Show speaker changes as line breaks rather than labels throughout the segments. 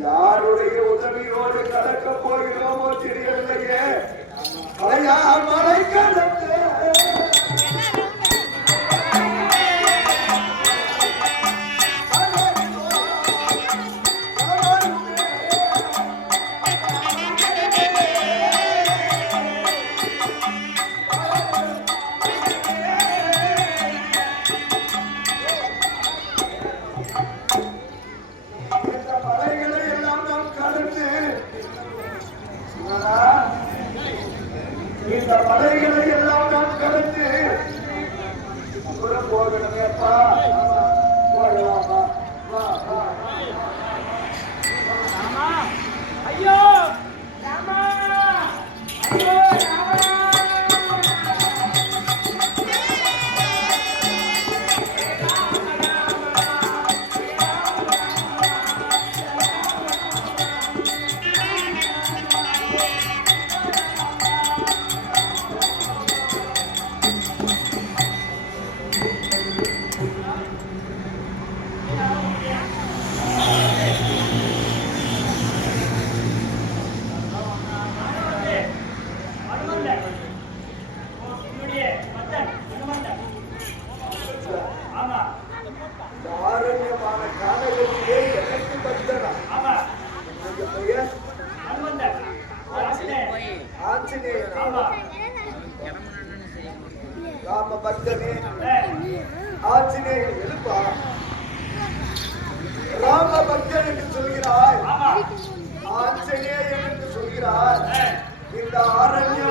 யாருடைய உதவியோடு கடக்க போகிறோமோ தெரியவில்லையே.
ஆமா.
ஆரண்யமான காலகத்திலே எனக்கு உங்க பெயர்? ராம பக்தனே
ஏ,
ஆஞ்சநேயர் எழுப்பா. ராம பக்தன் என்று சொல்கிறாய்.
ஆமா.
ஆஞ்சநேயர் என்று சொல்கிறார் இந்த ஆரண்யமான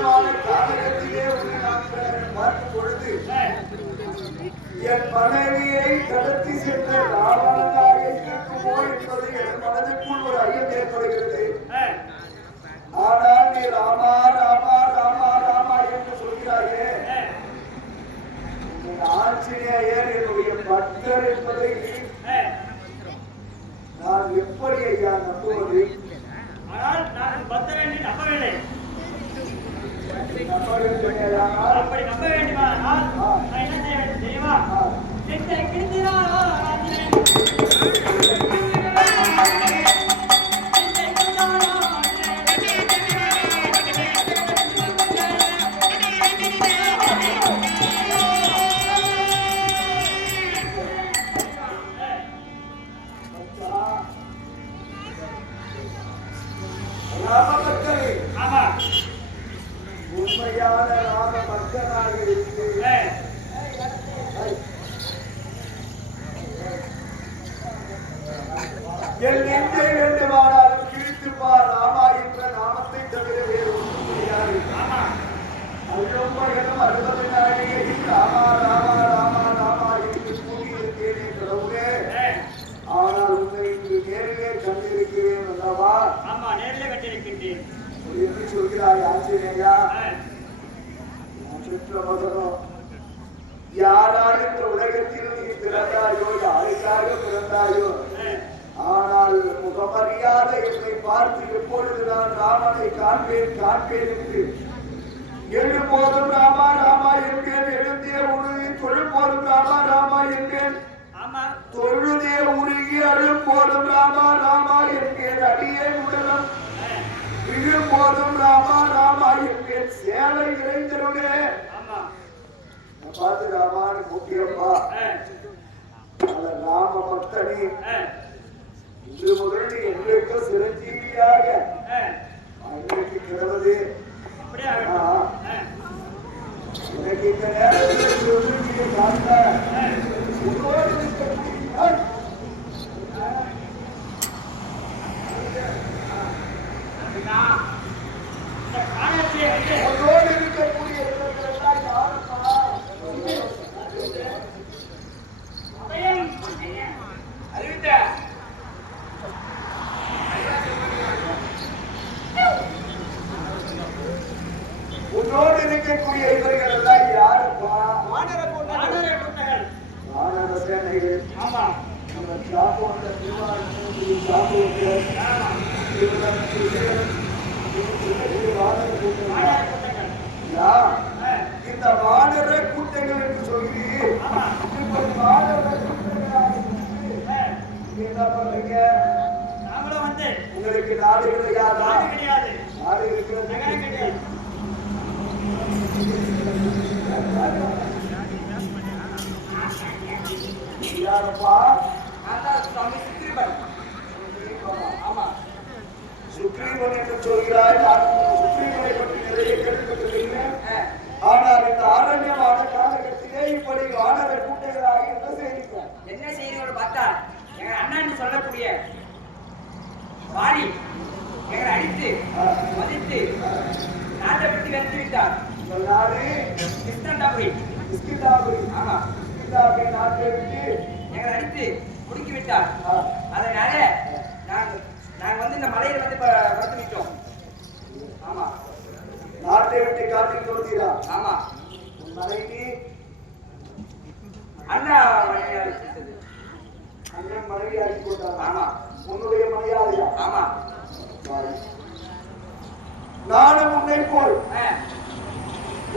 என் மனைவியை கடத்தி சென்ற இருக்குமோ என்பது என் மனதுக்குள் ஒரு ஐயம் ஏற்படுகிறது. ஆனால் நீ ராமா ராமா ராமா ராமா என்று சொல்கிறாயே.
ஏ,
உன் ஆஞ்சநேயர் என்னுடைய பக்தர் என்பதை. நான் எப்படி ஐயா நம்புவது?
ஆனால் நான் பக்தன் என்று நம்பவில்லை. அப்படி நம்ப வேண்டுமானால் நான் என்ன செய்ய வேண்டும் தெரியுமா?
ஆ,
எங்களை கிழித்தினாரோ
பார்த்து எப்பொழுது நான் ராமனை காண்பேன் காண்பேன் என்று. எழுபோதும் ராமா ராமா என்பேன் எழுந்தே உருகி தொழும்போதும் ராமா ராமா என்பேன். தொழுதே உருகி அழும்போதும் ராமா ராமா என்பேன் அடியே உடலம்.
ஏ,
விழும்போதும் ராமா ராமா என்பேன் சேலை நான் பார்த்து ராமான்னு கூப்பியப்பா அந்த ராம பக்தனே இன்று முதல் என்றைக்கும் சிரஞ்சீவியாக
ஏ,
அன்னைக்கு கிடவது எனக்கு இந்த நேரத்தில் நீ இருக்கக்கூடிய இவர்கள் எல்லாம் யாருப்பா வானர
குட்டகள்
வானர சேனைகள்.
ஆமா. நம்ம
சாபோன்ற
சாபோன்ற
இந்த வானர கூட்டங்கள் என்று சொல்கிறீர் வானர கூட்டங்கள் என்ன பண்றீங்க? உங்களுக்கு நாடு கிடையாது?
நாடு கிடையாது.
நாடு இருக்கிறது. யாரப்பா
அதான் சுவாமி சுக்ரீவன். ஆமா
சுக்ரீவன் என்று சொல்கிறாய் சுக்ரீவனை பற்றி நிறைய கேள்விப்பட்டிருக்கிறேன் ஆனால் இந்த காலகட்டத்திலே இப்படி என்ன
என்ன பார்த்தா எங்க அண்ணன் சொல்லக்கூடிய எங்களை அடித்து மதித்து நாட்டை விட்டு வெறுத்து விட்டார்
நாடு
கிருஷ்ணண்டாபுரி ஆமா
இஸ்கிதாபுரி நாட்டை விட்டு.
எங்களை அடித்து முடுக்கி விட்டார். அதனால நாங்க நாங்க வந்து இந்த மலையில வந்து படுத்து விட்டோம் ஆமா.
நாட்டை விட்டு காட்டில்
ஆமா.
மனைவி?
அண்ணா.
அண்ணன் மனைவி ஆக்கி கொண்டார்
ஆமா.
உன்னுடைய மனையாளியா
ஆமா.
நானும் உன்னை போல்.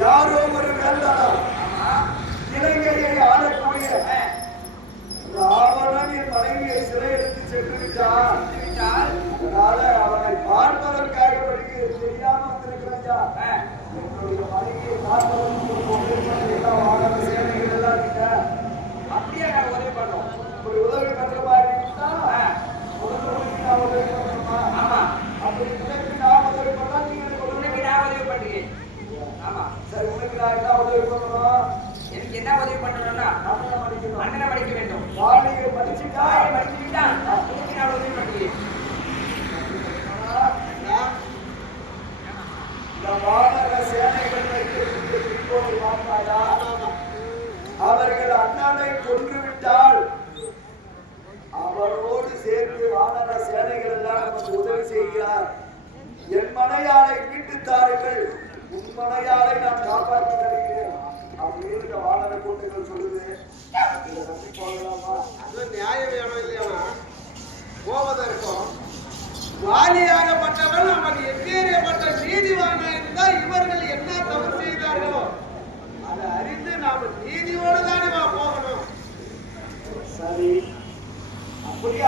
யாரோ ஒரு வேண்டாளா
ஆமா
இலங்கையை ஆளக்கூடிய ராவணன் என் மனைவியை சிறை எடுத்து சென்று விட்டான். அதனால அவனை பார்ப்பதற்காக தெரியாம வந்திருக்கிறேன் என்னுடைய மனைவியை பார்ப்பதற்கு ஒரு உதவி எல்லாம் வாகன சேவைகள் எல்லாம் கிட்ட
அப்படியே நாங்க உதவி பண்றோம்
ஒரு உதவி பண்ற மாதிரி இருந்தா
ஆ,
முதல்ல உனக்கு நான் உதவி பண்ணணுமா
ஆமா
அப்படி உனக்கு நான் உதவி பண்ணா நீ எனக்கு உதவி
உனக்கு நான் உதவி பண்றேன் ஆமா
சரி உனக்கு நான் என்ன உதவி பண்ணணும்
எனக்கு பண்ணணும்னா
அண்ணனை
படிக்க வேண்டும். தாயை உதவி
பார்த்தாயா? அவர்கள் அண்ணனை கொன்று விட்டால் அவரோடு சேர்ந்து வானர சேனைகள் எல்லாம் நமக்கு உதவி செய்கிறார். என் மனையாளை மீட்டு தாருங்கள். உன் மனையாளை நான் காப்பாற்றி தருகிறேன். அப்படின்னு இந்த வானர கூட்டங்கள் சொல்லுது. இதை நம்பி போகலாமா
அது நியாயம் வேணும் இல்லையா? போவதற்கும் வாலியாகப்பட்டவன் அவன் எப்பேறியப்பட்ட நீதிவானா இருந்தா இவர்கள் என்ன தவறு செய்தார்களோ அதை அறிந்து நாம நீதியோடு தானே போகணும்.
சரி. அப்படியே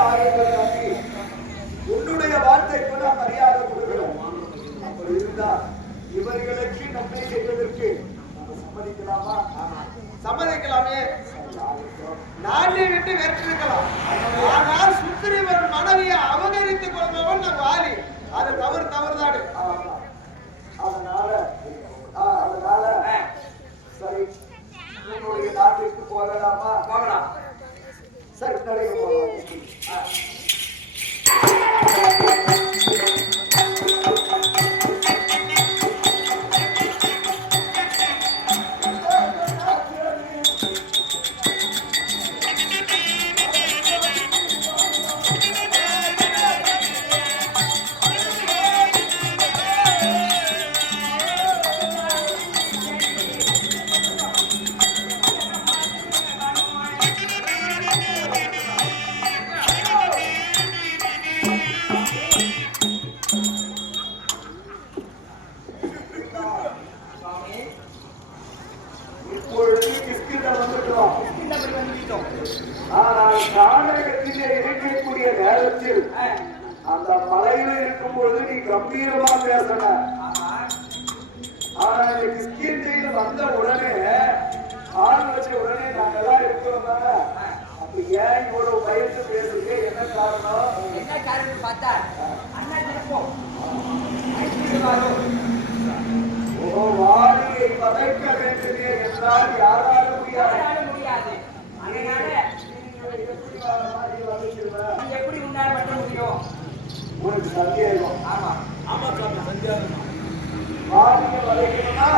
நம்பி உன்னுடைய வார்த்தைக்கு நான் மரியாதை கொடுக்கிறோம். அப்படி இருந்தா இவர்களுக்கு நன்மை நம்ம சம்மதிக்கலாமா
சம்மதிக்கலாமே. நாட்டை விட்டு வெற்றிருக்கலாம் ஆனால் சுக்கிரீவன் மனைவியை அபகரித்துக் கொள்பவன் நம் வாலி. அது தவறு தவறுதானே.
ஆமா. அதனால அதனால சரி உன்னுடைய நாட்டுக்கு போகலாமா?
போகலாம்.
சரி நடைய போகலாம். பேசன
ஆமா
ஆனா வந்த உடனே ஆள் வச்ச உடனே நாங்க எல்லாம் இருக்கிறோம் தானே அப்ப ஏன் இவ்வளவு பயந்து பேசுறீங்க? என்ன காரணம்?
என்ன காரணம் பார்த்தா அண்ணா விடுவாரோ
ஓ வாரியை பதைக்க வேண்டுமே என்றால் யாரால முடியாது.
அதனால
எப்படி
உன்னால மட்டும் முடியும்?
உனக்கு சந்தேகம்.
ஆமா.
வாரியை வதைக்கணும்னா